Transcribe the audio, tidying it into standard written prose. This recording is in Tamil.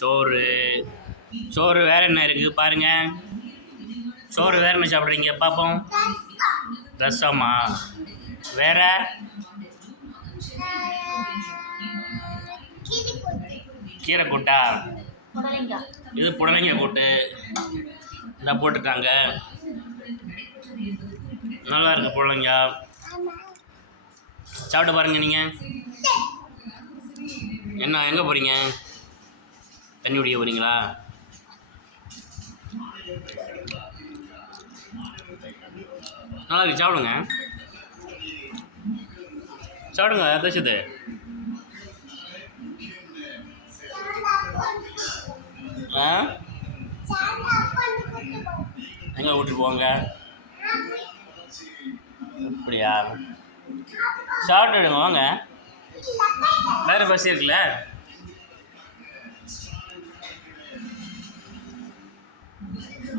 சோறு சோறு வேறு என்ன இருக்குது பாருங்கள். சோறு வேறு என்ன சாப்பிட்றீங்க பார்ப்போம். ரசமா? வேற கீரை கூட்டா? இது புடலங்க கூட்டு இந்த போட்டுட்டாங்க. நல்லா இருக்குது புடலங்க. சாப்பிட்டு பாருங்கள். நீங்கள் என்ன எங்கே போகிறீங்க? தண்ணி குடிக்க போகிறீங்களா? நல்லா இருக்கு, சாப்பிடுங்க சாப்பிடுங்க. தச்சது எங்கே கூட்டிட்டு போவாங்க? அப்படியா? சாப்பிட்டுடுங்க வாங்க. வேறு பஸ் இருக்குல்ல.